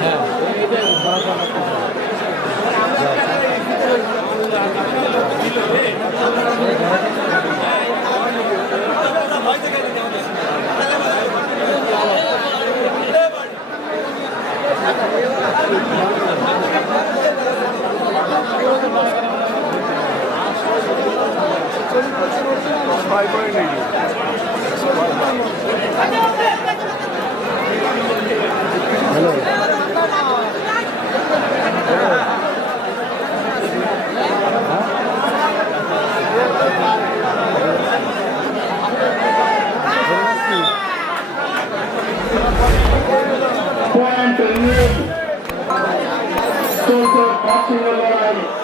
হ্যাঁ বাঁচিয়ে লড়াই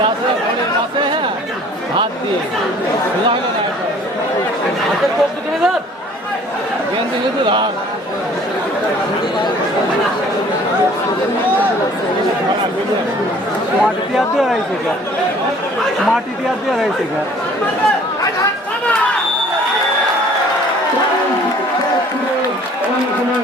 গাছে ফোনের গাছে হ্যাঁ হাত দিয়ে সোজা হলো না এটা। হাতের কোপ দিতে হবে স্যার গেঞ্জি শুধু হাত মাটি দিয়া দিয়ে রয়েছে গা মাটি দিয়া দিয়ে রয়েছে গা অনুকূলে